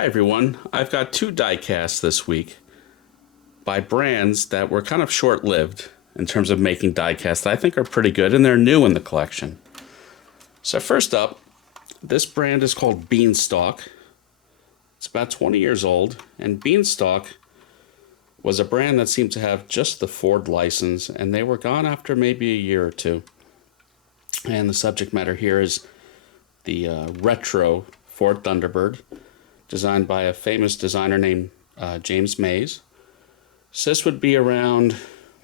Hi everyone, I've got two diecasts this week by brands that were kind of short-lived in terms of making diecasts that I think are pretty good, and they're new in the collection. So first up, this brand is called Beanstalk. It's about 20 years old, and Beanstalk was a brand that seemed to have just the Ford license, and they were gone after maybe a year or two. And the subject matter here is the retro Ford Thunderbird, designed by a famous designer named James Mays. So this would be around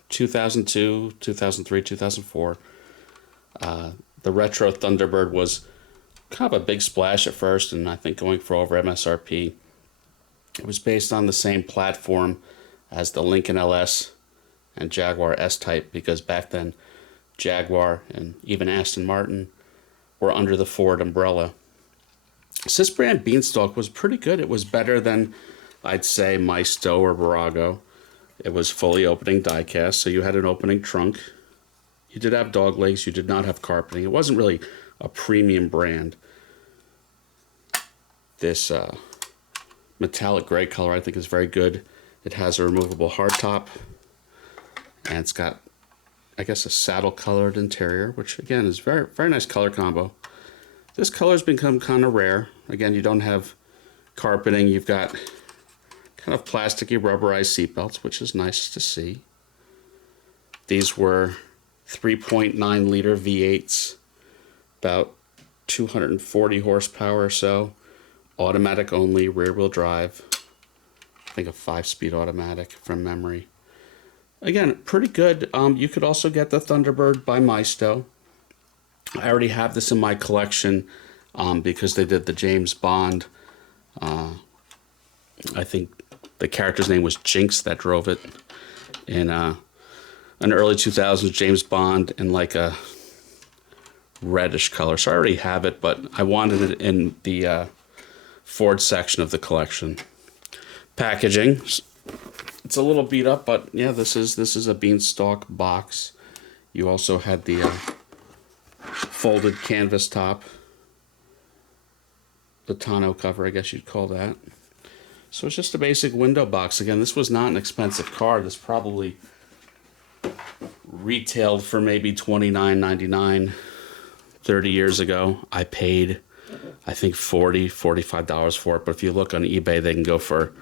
2002, 2003, 2004. The retro Thunderbird was kind of a big splash at first, and I think going for over MSRP. It was based on the same platform as the Lincoln LS and Jaguar S-Type, because back then Jaguar and even Aston Martin were under the Ford umbrella. So this brand Beanstalk was pretty good. It was better than, I'd say, Maisto or Virago. It was fully opening diecast, so you had an opening trunk. You did have dog legs. You did not have carpeting. It wasn't really a premium brand. This metallic gray color I think is very good. It has a removable hardtop, and it's got, I guess, a saddle colored interior, which again is very, very nice color combo. This color's become kind of rare. Again, you don't have carpeting. You've got kind of plasticky rubberized seatbelts, which is nice to see. These were 3.9 liter V8s, about 240 horsepower or so, automatic only, rear wheel drive. I think a 5-speed automatic from memory. Again, pretty good. You could also get the Thunderbird by Maisto. I already have this in my collection because they did the James Bond. I think the character's name was Jinx that drove it in an early 2000s James Bond in like a reddish color. So I already have it, but I wanted it in the Ford section of the collection. Packaging. It's a little beat up, but yeah, this is a Beanstalk box. You also had the folded canvas top, the tonneau cover, I guess you'd call that. So it's just a basic window box. Again, this was not an expensive car. This probably retailed for maybe $29.99 30 years ago. I paid, I think, $45 for it, but if you look on eBay, they can go for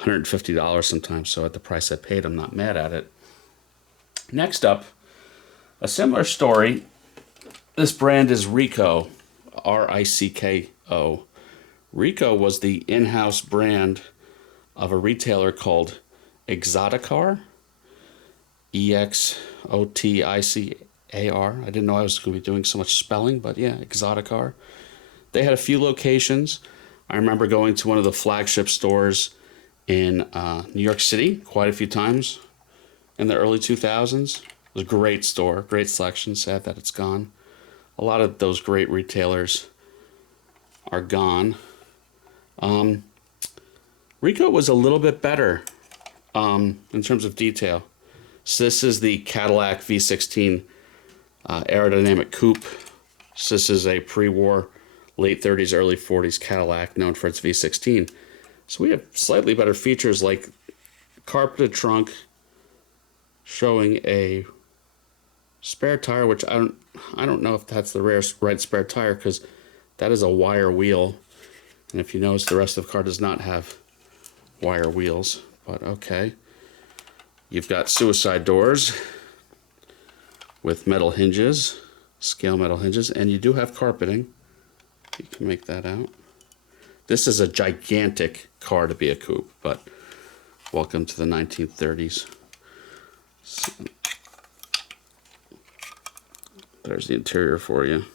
$150 sometimes. So at the price I paid, I'm not mad at it. Next up, a similar story. This brand is Rico, R-I-C-K-O. Rico was the in-house brand of a retailer called Exoticar, E-X-O-T-I-C-A-R. I didn't know I was going to be doing so much spelling, but yeah, Exoticar. They had a few locations. I remember going to one of the flagship stores in New York City quite a few times in the early 2000s. It was a great store, great selection. Sad that it's gone. A lot of those great retailers are gone. Rico was a little bit better in terms of detail. So this is the Cadillac V16 aerodynamic coupe. So this is a pre-war, late 30s, early 40s Cadillac known for its V16. So we have slightly better features like carpeted trunk showing a spare tire, which I don't know if that's the right spare tire, because that is a wire wheel. And if you notice, the rest of the car does not have wire wheels, but okay. You've got suicide doors with metal hinges, scale metal hinges, and you do have carpeting. You can make that out. This is a gigantic car to be a coupe, but welcome to the 1930s. So, there's the interior for you.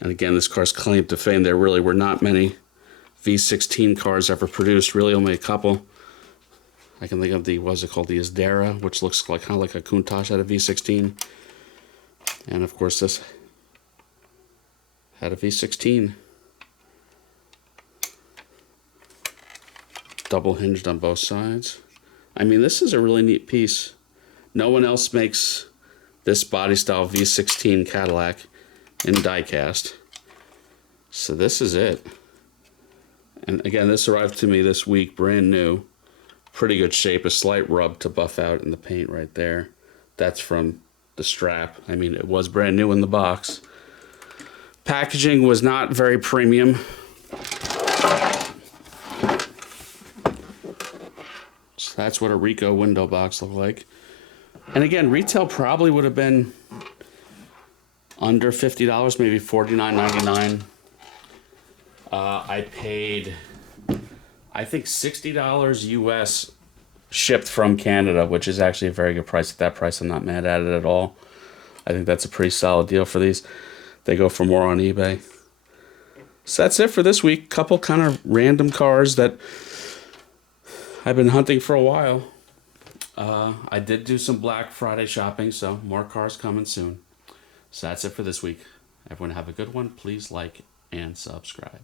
And again, this car's claim to fame. There really were not many V16 cars ever produced, really only a couple. I can think of the, what's it called, the Isdera, which looks like kind of like a Countach out of V16. And of course this had a V16. Double hinged on both sides. I mean, this is a really neat piece. No one else makes this body style V16 Cadillac in diecast. So this is it. And again, this arrived to me this week, brand new. Pretty good shape, a slight rub to buff out in the paint right there. That's from the strap. I mean, it was brand new in the box. Packaging was not very premium. So that's what a Rico window box looked like. And again, retail probably would have been under $50, maybe $49.99. I paid, I think, $60 US shipped from Canada, which is actually a very good price. At that price, I'm not mad at it at all. I think that's a pretty solid deal for these. They go for more on eBay. So that's it for this week. Couple kind of random cars that I've been hunting for a while. I did do some Black Friday shopping, so more cars coming soon. So that's it for this week. Everyone have a good one. Please like and subscribe.